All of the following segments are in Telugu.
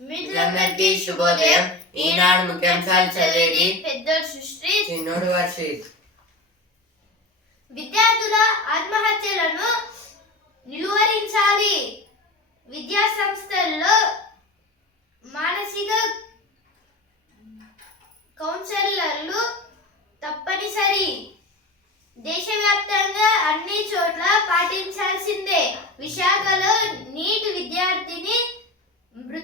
మిత్రులందరికీ శుభోదయం. ఈనాడు ముఖ్యాంశాలు చదివేది పెద్దోడు సృష్టి. చిన్నోడు వర్షిత్ విద్యార్థుల ఆత్మహత్యలను నిలువరించాలి. విద్యా సంస్థల్లో మానసిక కౌన్సిలర్లు తప్పనిసరి. దేశవ్యాప్తంగా అన్ని చోట్ల పాటించాల్సిందే. విశాఖలో నీట్ విద్యార్థిని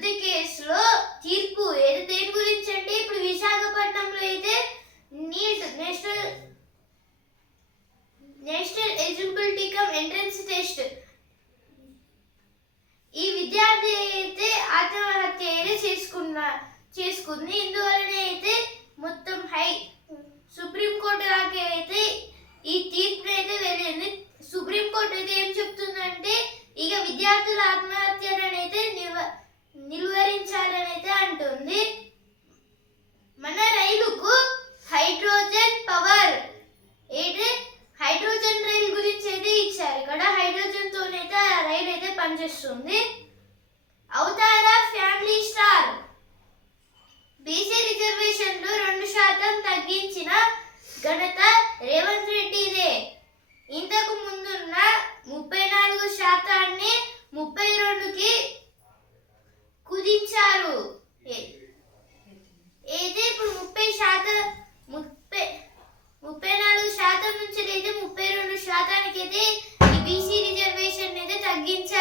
మృతి కేసులో తీర్పు ఏది? దేని గురించి అంటే ఇప్పుడు విశాఖపట్నంలో అయితే NEET national national eligibility cum entrance test. ఈ విద్యార్థి అయితే ఆత్మహత్య అయితే చేసుకున్న చేసుకుంది. ఇందువలన అయితే మొత్తం హై సుప్రీంకోర్టు దాకా అయితే ఈ తీర్పు అయితే వెళ్ళింది. సుప్రీంకోర్టు అయితే ఏం చెప్తుందంటే ఇక విద్యార్థుల ఆత్మహత్యలను అయితే నివ నిలువరించాలని అయితే అంటుంది. మన రైలుకు హైడ్రోజన్ పవర్. ఏంటి? హైడ్రోజన్ రైలు గురించి అయితే ఇచ్చారు ఇక్కడ హైడ్రోజన్తోనైతే ఆ రైలు అయితే పనిచేస్తుంది.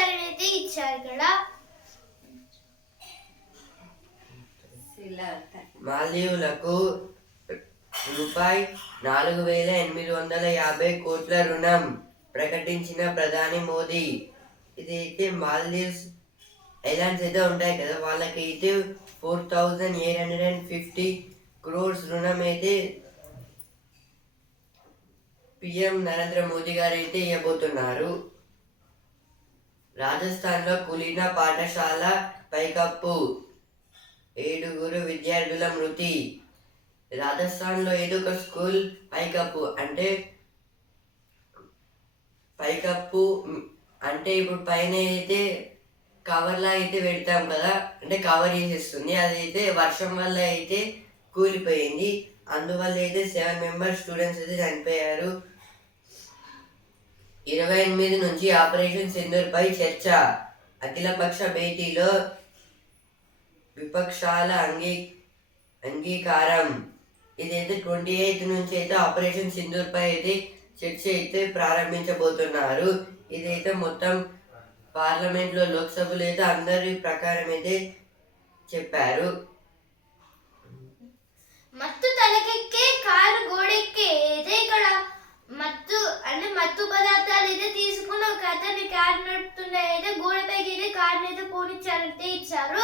తగ్గించారని అయితే ఇచ్చారు ఇక్కడ మాల్దీవులకు రూపాయి నాలుగు వేల ఎనిమిది వందల యాభై కోట్ల రుణం ప్రకటించిన ప్రధాని మోదీ ఇది అయితే మాల్దీవ్స్ ఐలాండ్స్ అయితే ఉంటాయి కదా వాళ్ళకైతే four thousand eight hundred and fifty crores రుణం అయితే పిఎం నరేంద్ర మోదీ గారు అయితే ఇవ్వబోతున్నారు రాజస్థాన్లో కులీన పాఠశాల పైకప్పు. ఏడుగురు విద్యార్థుల మృతి. రాజస్థాన్లో ఏదో ఒక స్కూల్ పైకప్పు అంటే పైకప్పు అంటే ఇప్పుడు పైన అయితే కవర్లా అయితే పెడతాం కదా అంటే కవర్ చేసేస్తుంది. అదైతే వర్షం వల్ల అయితే కూలిపోయింది. అందువల్ల అయితే సెవెన్ మెంబర్స్ స్టూడెంట్స్ అయితే చనిపోయారు. ఇరవై ఎనిమిది నుంచి ఆపరేషన్ సింధూర్పై చర్చ. అఖిలపక్ష భేటీలో విపక్షాల అంగీ అంగీకారం. ఇదైతే ట్వంటీ ఎయిత్ నుంచి అయితే ఆపరేషన్ సింధూర్పై అయితే చర్చ అయితే ప్రారంభించబోతున్నారు. ఇదైతే మొత్తం పార్లమెంట్లో లోక్సభలో అయితే అందరి ప్రకారం అయితే చెప్పారు. మత్తు తలకెక్కే కారు గోడెక్కే అయితే ఇక్కడ మత్తు అంటే మత్తు పదార్థాలు అయితే తీసుకుని ఒక అతన్ని కారు నడుపుతుండే అయితే గోడపైకి అయితే కారుని అయితే పోనిచ్చారంటే ఇచ్చారు.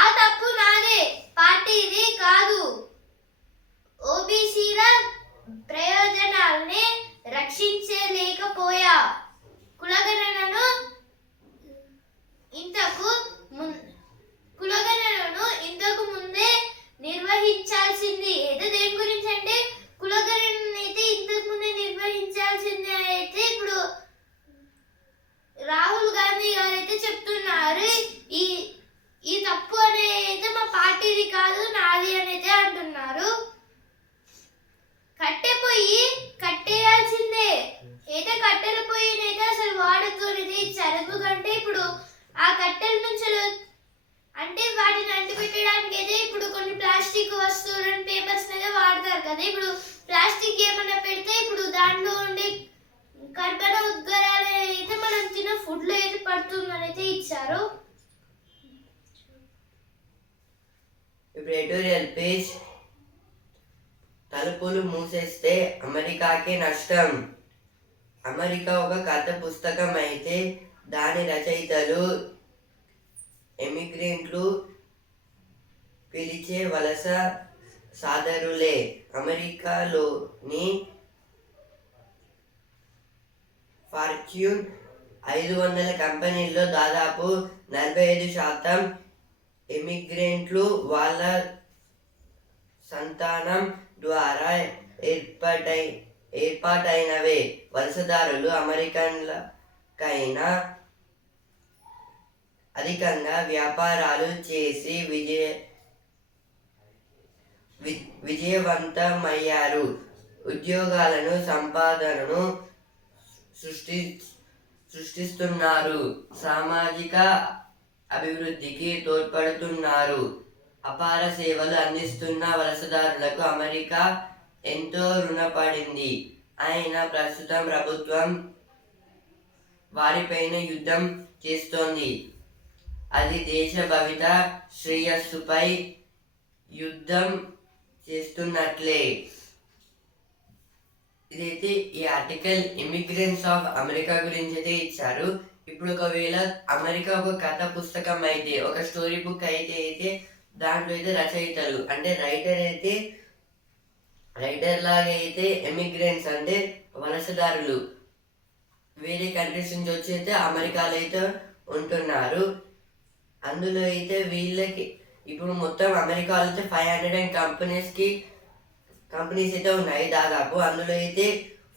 ఆ తప్పు నాదే పార్టీది కాదు. ఓబీసీల ప్రయోజనాల్ని రక్షించలేకపోయా. కులగణనను ఇంతకు కులగణనను ఇంతకు ముందే నిర్వహించాల్సింది. ఏదో దేని గురించి అంటే కులగణన ఇంతకు ముందే నిర్వహించాల్సింది అయితే ఇప్పుడు రాహుల్ గాంధీ గారు అయితే చెప్తున్నారు ఈ ఈ తప్పు అనేది అయితే మా పార్టీది కాదు నాది అని అయితే అంటున్నారు. కట్టె పొయ్యి కట్టేయాల్సిందే. అయితే కట్టెల పొయ్యినైతే అసలు వాడకూడదు. చరుపు కంటే ఇప్పుడు ఆ కట్టెల నుంచి అంటే వాటిని అంటిపెట్టడానికి అయితే ఇప్పుడు కొన్ని ప్లాస్టిక్ వస్తువులను పేపర్స్ అయితే వాడతారు కదా. ఇప్పుడు ప్లాస్టిక్ ఏమైనా పెడితే ఇప్పుడు దాంట్లో ఉండే కర్బన ఉద్గారాలు అయితే మనం తిన్న ఫుడ్లో అయితే పడుతుందని అయితే ఇచ్చారు. ఇప్పుడు ఎడిటోరియల్ పేజ్. తలుపులు మూసేస్తే అమెరికాకే నష్టం. అమెరికా ఒక కథ పుస్తకం అయితే దాని రచయితలు ఎమిగ్రెంట్లు పిలిచే వలస సాదరులే అమెరికాలోని ఫార్చ్యూన్ ఐదు వందల కంపెనీల్లో దాదాపు నలభై ఐదు శాతం ఎమిగ్రెంట్లు వాళ్ళ సంతానం ద్వారా ఏర్పాటై ఏర్పాటైనవే. వలసదారులు అమెరికన్లకైనా అధికంగా వ్యాపారాలు చేసి విజయ వి- విజయవంతమయ్యారు. ఉద్యోగాలను సంపాదనను సృష్టి సృష్టిస్తున్నారు. సామాజిక అభివృద్ధికి తోడ్పడుతున్నారు. అపార సేవలు అందిస్తున్న వలసదారులకు అమెరికా ఎంతో రుణపడింది. ఆయన ప్రస్తుతం ప్రభుత్వం వారిపైన యుద్ధం చేస్తోంది. అది దేశ భవిత శ్రేయస్సుపై యుద్ధం చేస్తున్నట్లే. ఇదైతే ఈ ఆర్టికల్ ఇమిగ్రెంట్స్ ఆఫ్ అమెరికా గురించి అయితే ఇచ్చారు. ఇప్పుడు ఒకవేళ అమెరికా ఒక కథ పుస్తకం అయితే ఒక స్టోరీ బుక్ అయితే అయితే దాంట్లో అయితే రచయితలు అంటే రైటర్ అయితే రైటర్ లాగా అయితే ఎమిగ్రెంట్స్ అంటే వలసదారులు. వేరే కంట్రీస్ నుంచి వచ్చి అయితే అమెరికాలో అయితే ఉంటున్నారు. అందులో అయితే వీళ్ళకి ఇప్పుడు మొత్తం అమెరికాలో అయితే ఫైవ్ హండ్రెడ్ అండ్ కంపెనీస్కి కంపెనీస్ అయితే ఉన్నాయి దాదాపు. అందులో అయితే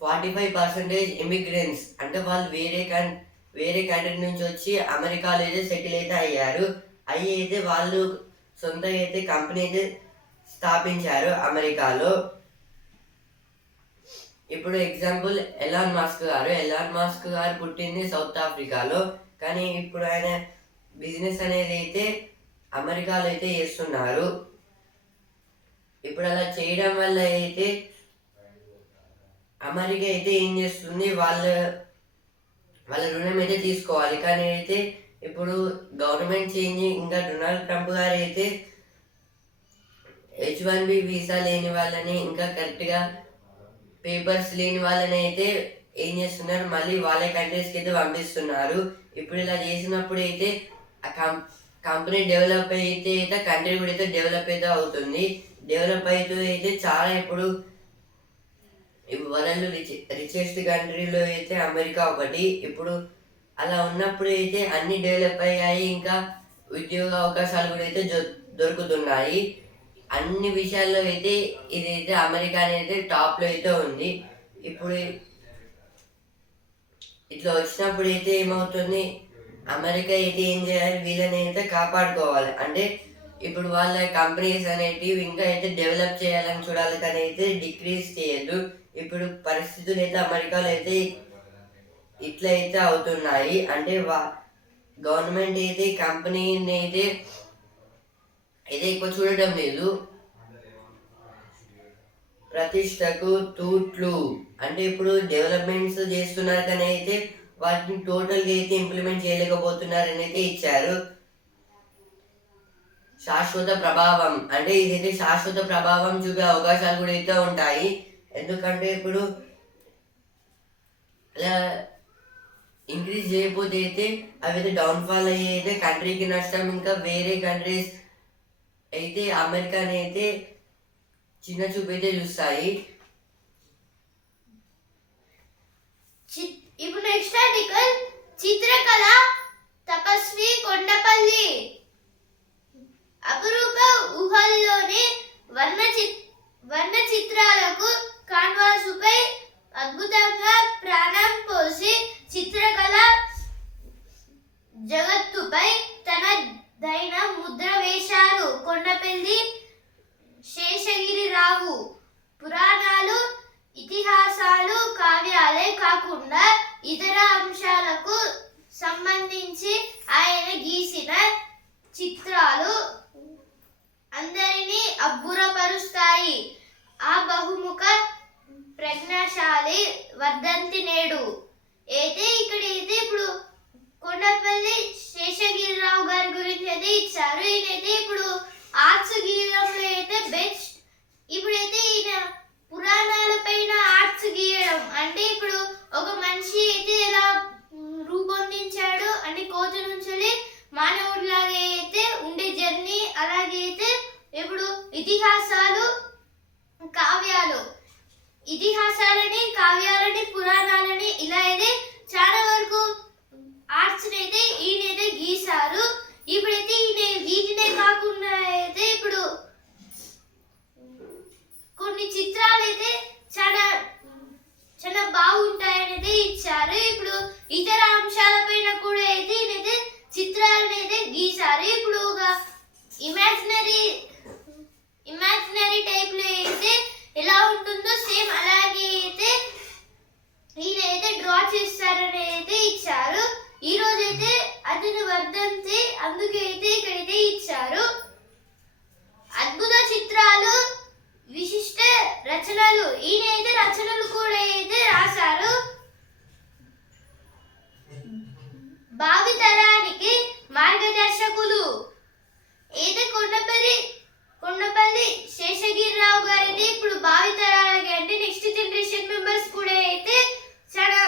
ఫార్టీ ఫైవ్ పర్సెంటేజ్ ఇమిగ్రెంట్స్ అంటే వాళ్ళు వేరే కన్ వేరే కంట్రీ నుంచి వచ్చి అమెరికాలో అయితే సెటిల్ అయితే అయ్యారు. అయ్యి అయితే వాళ్ళు సొంతంగా అయితే కంపెనీ అయితే స్థాపించారు అమెరికాలో. ఇప్పుడు ఎగ్జాంపుల్ ఎలాన్ మాస్క్ గారు. ఎలాన్ మాస్క్ గారు పుట్టింది సౌత్ ఆఫ్రికాలో కానీ ఇప్పుడు ఆయన బిజినెస్ అనేది అయితే అమెరికాలో అయితే చేస్తున్నారు. ఇప్పుడు అలా చేయడం వల్ల అయితే అమెరికా అయితే ఏం చేస్తుంది? వాళ్ళ వాళ్ళ రుణం అయితే తీసుకోవాలి. కానీ అయితే ఇప్పుడు గవర్నమెంట్ చేంజ్ ఇంకా డొనాల్డ్ ట్రంప్ గారు అయితే హెచ్ వన్ బి వీసా లేని వాళ్ళని ఇంకా కరెక్ట్గా పేపర్స్ లేని వాళ్ళని అయితే ఏం చేస్తున్నారు? మళ్ళీ వాళ్ళ కంట్రీస్కి అయితే పంపిస్తున్నారు. ఇప్పుడు ఇలా చేసినప్పుడు అయితే ఆ కం కంపెనీ డెవలప్ అయితే అయితే కంట్రీ కూడా అయితే డెవలప్ అయితే అవుతుంది. డెవలప్ అవుతూ అయితే చాలా ఇప్పుడు వరల్డ్ రిచ్ రిచెస్ట్ కంట్రీలో అయితే అమెరికా ఒకటి. ఇప్పుడు అలా ఉన్నప్పుడు అయితే అన్ని డెవలప్ అయ్యాయి ఇంకా ఉద్యోగ అవకాశాలు కూడా అయితే దొరుకుతున్నాయి. అన్ని విషయాల్లో అయితే ఇదైతే అమెరికా అనేది టాప్లో అయితే ఉంది. ఇప్పుడు ఇట్లా వచ్చినప్పుడు అయితే ఏమవుతుంది? అమెరికా అయితే ఏం చేయాలి? వీళ్ళని అయితే కాపాడుకోవాలి. అంటే ఇప్పుడు వాళ్ళ కంపెనీస్ అనేటివి ఇంకా అయితే డెవలప్ చేయాలని చూడాలి కానీ అయితే డిక్రీజ్ చేయొద్దు. ఇప్పుడు పరిస్థితులు అయితే అమెరికాలో అయితే ఇట్లా అయితే అవుతున్నాయి. అంటే వా గవర్నమెంట్ అయితే కంపెనీని అయితే అయితే ఎక్కువ చూడటం లేదు. ప్రతిష్టకు తూట్లు. అంటే ఇప్పుడు డెవలప్మెంట్స్ చేస్తున్నారు కానీ అయితే వాటిని టోటల్గా అయితే ఇంప్లిమెంట్ చేయలేకపోతున్నారని అయితే ఇచ్చారు. శాశ్వత ప్రభావం. అంటే ఇదైతే శాశ్వత ప్రభావం చూపే అవకాశాలు కూడా అయితే ఉంటాయి. ఎందుకంటే ఇప్పుడు అలా ఇంక్రీజ్ చేయకపోతే అయితే అవి అయితే డౌన్ఫాల్ అయ్యి అయితే కంట్రీకి నష్టం ఇంకా వేరే కంట్రీస్ అయితే అమెరికాని అయితే చిన్న చూపు అయితే చూస్తాయి. ఇప్పుడు నెక్స్ట్ ఆర్టికల్ చిత్రకళ తపస్వి కొండపల్లి. అపురూప ఊహల్లోని వర్ణ చిత్ వర్ణ చిత్రాలకు కాన్వాసుపై అద్భుతంగా ప్రాణం పోసి చిత్రకళ జగత్తుపై తన దైన ముద్ర వేశారు. కొండపల్లి శేషగిరిరావు. పురాణాలు ఇతిహాసాలు కావ్యాలే కాకుండా ఇతర అంశాలకు సంబంధించి ఆయన గీసిన చిత్రాలు అందరినీ అబ్బురపరుస్తాయి. ఆ బహుముఖ ప్రజ్ఞాశాలి వర్ధంతి నేడు. అయితే ఇక్కడ అయితే ఇప్పుడు కొండపల్లి శేషగిరిరావు గారి గురించి అయితే ఇచ్చారు. ఈయనైతే ఇప్పుడు ఆర్ట్స్ గీయడంలో అయితే బెస్ట్ ఇప్పుడైతే ఈయన పురాణాల పైన ఆర్ట్స్ గీయడం. అంటే ఇప్పుడు ఒక మనిషి అయితే ఎలా రూపొందించాడు అంటే కోతి నుంచి మానవుడిలాగా అయితే ఉండే జర్నీ అలాగే అయితే ఇప్పుడు ఇతిహాసాలు కావ్యాలు. ఇతిహాసాలని కావ్యాలని పురాణాలని ఇలా అయితే చాలా వరకు ఆర్ట్స్ అయితే ఈయనైతే గీశారు. ఇప్పుడైతే ఈయన వీటినే కాకుండా అయితే ఇప్పుడు కొన్ని చిత్రాలు అయితే చాలా చాలా బాగుంటాయని అయితే ఇచ్చారు. ఇప్పుడు ఇతర అంశాలపైన కూడా అయితే ఈయనైతే చిత్రాలను అయితే గీశారు. ఇప్పుడు ఒక ఇమాజినరీ ఇమాజినరీ టైప్లో అయితే ఎలా ఉంటుందో సేమ్ అలాగే అయితే ఈయన అయితే డ్రా చేస్తారని అయితే ఇచ్చారు. ఈ రోజు అయితే అతని వర్ధంతి అందుకే అయితే ఇక్కడైతే ఇచ్చారు. అద్భుత చిత్రాలు విశిష్ట రచనలు. ఈయన అయితే రచనలు కూడా అయితే రాశారు. భావి తరానికి మార్గదర్శకులు. అయితే కొండపల్లి కొండపల్లి శేషగిరిరావు గారు అయితే ఇప్పుడు భావితరాలకి అంటే నెక్స్ట్ జనరేషన్ మెంబర్స్ కూడా అయితే చాలా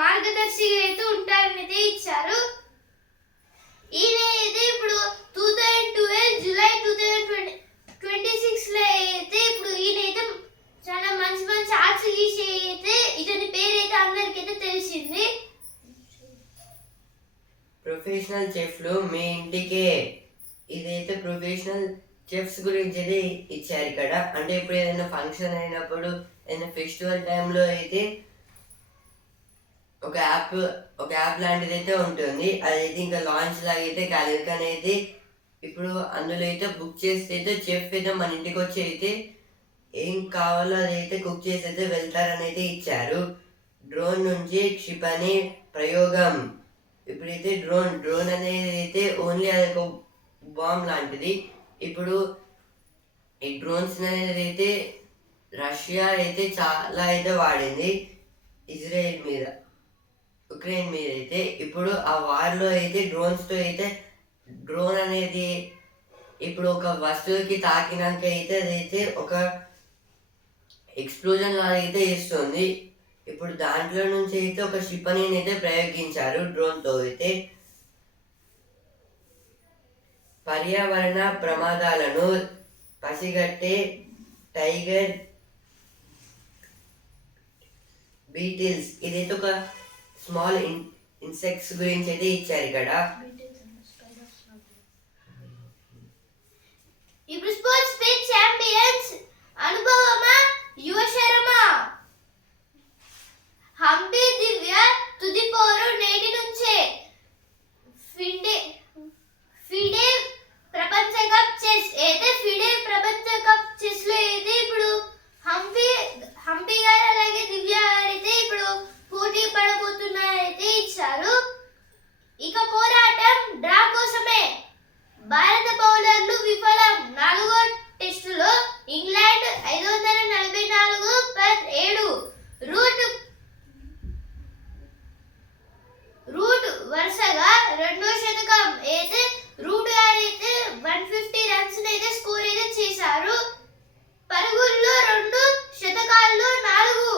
మార్గదర్శిగా అయితే ఉంటారని అయితే ఇచ్చారు. ఈయన అయితే ఇప్పుడు two thousand twelve July two thousand twenty twenty సిక్స్లో అయితే ఇప్పుడు ఈయన అయితే చాలా మంచి మంచి ఆర్ట్స్ గీసి అయితే ఇతని పేరు అయితే అందరికైతే తెలిసింది ప్రొఫెషనల్ చెఫ్లు మీ ఇంటికే. ఇదైతే ప్రొఫెషనల్ చెఫ్స్ గురించి అయితే ఇచ్చారు ఇక్కడ. అంటే ఇప్పుడు ఏదైనా ఫంక్షన్ అయినప్పుడు ఏదైనా ఫెస్టివల్ టైంలో అయితే ఒక యాప్ ఒక యాప్ లాంటిది అయితే ఉంటుంది. అదైతే ఇంకా లాంచ్ లాగా అయితే కాలేదు. కానీ అయితే ఇప్పుడు అందులో అయితే బుక్ చేస్తే అయితే చెఫ్ అయితే మన ఇంటికి వచ్చి అయితే ఏం కావాలో అదైతే కుక్ చేసి అయితే వెళ్తారని అయితే ఇచ్చారు. డ్రోన్ నుంచి క్షిపణి ప్రయోగం. ఇప్పుడైతే డ్రోన్ డ్రోన్ అనేది అయితే ఓన్లీ అది ఒక బాంబ్ లాంటిది. ఇప్పుడు ఈ డ్రోన్స్ అనేది అయితే రష్యా అయితే చాలా అయితే వాడింది. ఇజ్రాయెల్ మీద ఉక్రెయిన్ మీద అయితే. ఇప్పుడు ఆ వార్లో అయితే డ్రోన్స్తో అయితే డ్రోన్ అనేది ఇప్పుడు ఒక వస్తువుకి తాకినాక అయితే అదైతే ఒక ఎక్స్ప్లోజన్ లాగా అయితే ఇస్తుంది ఇప్పుడు దాంట్లో నుంచి అయితే ఒక క్షిపణిని అయితే ప్రయోగించారు. డ్రోన్తో అయితే పర్యావరణ ప్రమాదాలను పసిగట్టే టైగర్ బీటిల్స్. ఇదైతే ఒక స్మాల్ ఇన్ ఇన్సెక్ట్స్ గురించి అయితే ఇచ్చారు ఇక్కడ. ఇప్పుడు స్పోర్ట్స్ స్పీచ్ ఛాంపియన్స్ అనుభవమా శర్మ? హంపి దివ్య తుది పోరు నేటి నుంచే. ఫిడే ప్రపంచ కప్ చెస్ అయితే ఫిడే ప్రపంచ కప్ చెస్లో అయితే ఇప్పుడు హంపి హంపి గారు అలాగే దివ్య గారు అయితే ఇప్పుడు పోటీ పడబోతున్నారైతే ఇచ్చారు ఇక పోరాటం డ్రా కోసమే భారత బౌలర్లు విఫలం నాలుగో టెస్టులో ఇంగ్లాండ్ ఐదు వందల నలభై నాలుగు పర్ ఏడు రూట్ రూట్ వరుసగా రెండో శతకం అయితే రూట్ గారు అయితే వన్ ఫిఫ్టీ రన్స్ అయితే స్కోర్ అయితే చేశారు పరుగుల్లో రెండు శతకాల్లో నాలుగు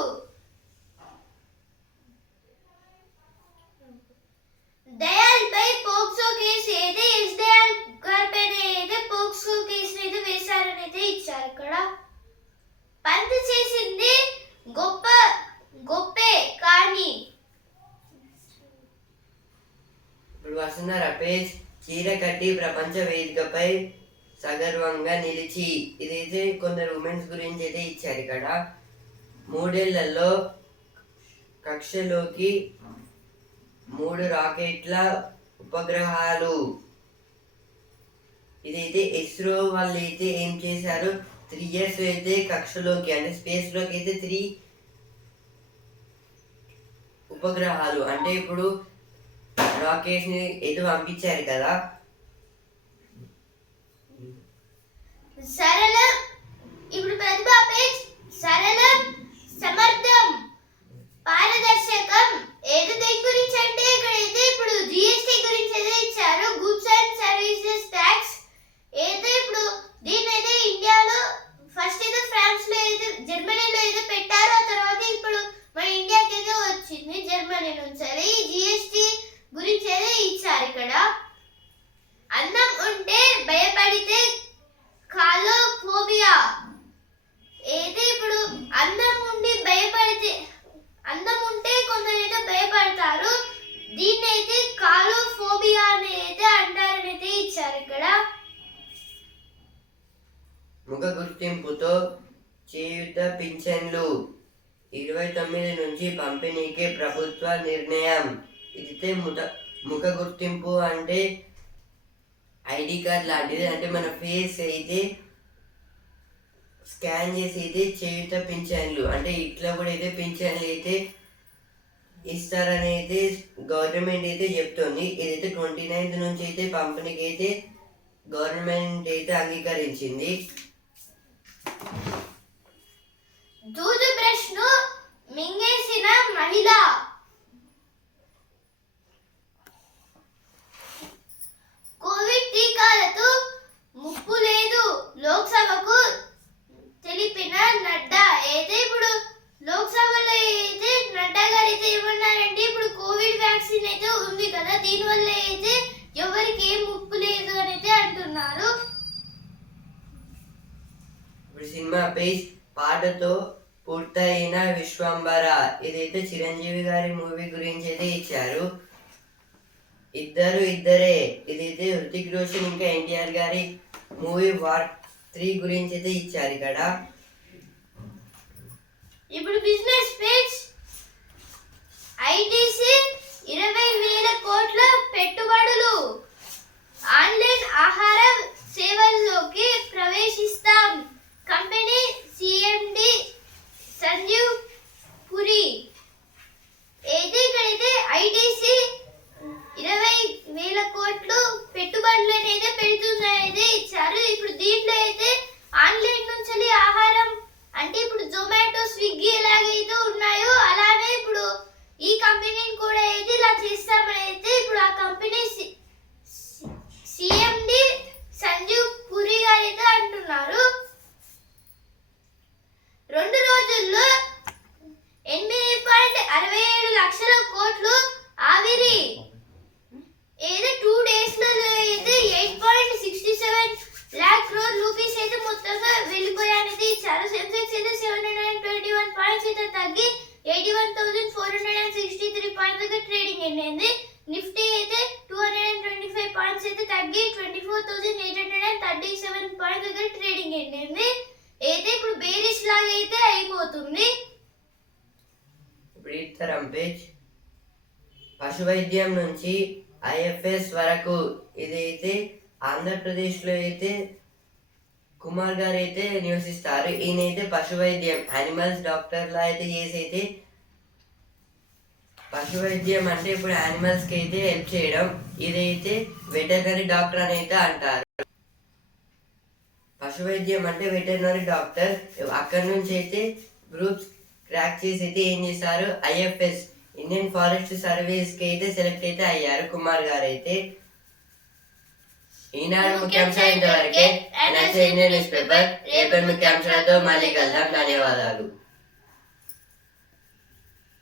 దయాల్ పై పోక్సో కేసు అయితే ఎస్ దయాల్ గారి పైన అయితే పోక్సో కేసు అయితే వేశారని అయితే ఇచ్చారు ఇక్కడ పంత్ చేసింది గొప్ప గొప్పే కానీ ఇప్పుడు వస్తున్న రపేష్ చీర కట్టి ప్రపంచ వేదికపై సగర్వంగా నిలిచి ఇదైతే కొందరు ఉమెన్స్ గురించి అయితే ఇచ్చారు ఇక్కడ. మూడేళ్ళలో కక్షలోకి మూడు రాకెట్ల ఉపగ్రహాలు. ఇదైతే ఇస్రో వాళ్ళు అయితే ఏం చేశారు? త్రీ ఇయర్స్ అయితే కక్షలోకి అంటే స్పేస్లోకి అయితే త్రీ ఉపగ్రహాలు అంటే ఇప్పుడు రాకెట్స్ ఏదో పంపించారు కదా. సరే ఇప్పుడు ప్రతిభా పేజ్ సరళం సమర్థం పారదర్శకం ఏది దేని గురించి అంటే ఇక్కడైతే ఇప్పుడు జిఎస్టి గురించి అయితే ఇచ్చారు గూడ్స్ అండ్ సర్వీసెస్ ట్యాక్స్ అయితే ఇప్పుడు దీన్ని అయితే ఇండియాలో ఫస్ట్ అయితే ఫ్రాన్స్లో అయితే జర్మనీలో అయితే పెట్టారు ఆ తర్వాత ఇప్పుడు మన ఇండియాకి అయితే వచ్చింది జర్మనీ నుంచి అది ఈ జిఎస్టి గురించి అయితే ఇచ్చారు ఇక్కడ అన్నం ఉంటే భయపడితే కాలోఫోబియా అయితే ఇప్పుడు అందం ఉండి భయపడితే అందం ఉంటే కొందరైతే భయపడతారు దీన్ని అయితే కాలోఫోబియా అని అయితే అంటారని అయితే ఇచ్చారు ఇక్కడ ముఖ గుర్తింపుతో జీవిత పింఛన్లు. ఇరవై తొమ్మిది నుంచి పంపిణీకి ప్రభుత్వ నిర్ణయం. ఇదితే ముఖ ముఖ గుర్తింపు అంటే ఐడి కార్డ్ లాంటిది. అంటే మన ఫేస్ అయితే స్కాన్ చేసి అయితే చేయుత పింఛన్లు. అంటే ఇట్లా కూడా అయితే పింఛన్లు అయితే ఇస్తారని అయితే గవర్నమెంట్ అయితే చెప్తుంది. ఇదైతే ట్వంటీ నైన్త్ నుంచి అయితే పంపిణీకి అయితే గవర్నమెంట్ అయితే అంగీకరించింది దూదు బ్రష్ను మింగేసిన మహిళ కోవిడ్ టీకాలతో ముప్పు లేదు లోక్సభకు తెలిపిన నడ్డా అయితే ఇప్పుడు లోక్సభలో అయితే నడ్డా గారు అయితే ఏమన్నారంటే ఇప్పుడు కోవిడ్ వ్యాక్సిన్ అయితే ఉంది కదా దీనివల్ల అయితే ఎవరికి ఏం ముప్పు లేదు అని అయితే అంటున్నారు ఇప్పుడు సినిమా పేజ్ పాటతో పూర్తయిన విశ్వంబర ఇదైతే చిరంజీవి గారి మూవీ గురించి అయితే ఇచ్చారు ఇద్దరు ఇద్దరే ఇదైతే హృతిక్ రోషన్ ఇంకా ఎన్టీఆర్ గారి మూవీ వార్ త్రీ గురించి అయితే ఇచ్చారు ఇక్కడ. ఇప్పుడు బిజినెస్ పేజ్ ఐటీసీ ఇరవై వేల కోట్ల పెట్టుబడులు. ఆన్లైన్ ఆహార సేవల్లోకి ప్రవేశిస్తాం. కంపెనీ సిఎండి సంజీవ్ పురి అయితే ఇక్కడైతే ఐటీసీ ఇరవై వేల కోట్లు పెట్టుబడులు అయితే పెడుతున్నారైతే ఇచ్చారు ఇప్పుడు దీంట్లో అయితే ఆన్లైన్ నుంచి ఆహారం అంటే ఇప్పుడు జొమాటో స్విగ్గీ ఎలాగైతే ఉన్నాయో అలానే ఇప్పుడు ఈ కంపెనీని కూడా అయితే ఇలా చేస్తామని అయితే ఇప్పుడు ఆ కంపెనీ సిఎండి సంజీవ్ పురి గారు అయితే అంటున్నారు రెండు రోజుల్లో ఎనిమిది పాయింట్ అరవై ఏడు లక్షల కోట్లు ఆవిరి ఏదో టూ డేస్లో అయితే eight point sixty seven lakh crore rupees అయితే మొత్తంగా వెళ్ళిపోయానైతే ఇచ్చారు సెన్సెక్స్ అయితే seven hundred and twenty one points అయితే తగ్గి eighty one thousand four hundred and sixty three points దగ్గర ట్రేడింగ్ అయింది నిఫ్టీ అయితే two hundred and twenty five points అయితే తగ్గి twenty four thousand eight hundred and thirty seven points దగ్గర ట్రేడింగ్ అయింది అయితే ఇప్పుడు బేరిష్ లాగా అయితే అయిపోతుంది ఇప్పుడు ఇతరం పేజ్ పశు వైద్యం నుంచి ఐఎఫ్ఎస్ వరకు ఇదైతే ఆంధ్రప్రదేశ్లో అయితే కుమార్ గారు అయితే నివసిస్తారు. ఈయనైతే పశు వైద్యం యానిమల్స్ డాక్టర్లా అయితే చేసి అయితే పశు వైద్యం అంటే ఇప్పుడు యానిమల్స్కి అయితే హెల్ప్ చేయడం. ఇదైతే వెటర్నరీ డాక్టర్ అని అయితే అంటారు. పశు వైద్యం అంటే వెటర్నరీ డాక్టర్ అక్కడ నుంచి అయితే గ్రూప్స్ క్రాక్ చేసి అయితే ఏం చేశారు ఐఎఫ్ఎస్ ఇండియన్ ఫారెస్ట్ సర్వీస్కి అయితే సెలెక్ట్ అయితే అయ్యారు. కుమార్ గారు అయితే ఈనాడు ముఖ్యాంశాలు ఇంతవరకే న్యూస్ పేపర్ రేపటి ముఖ్యాంశాలతో మళ్ళీ కలుద్దాం. ధన్యవాదాలు.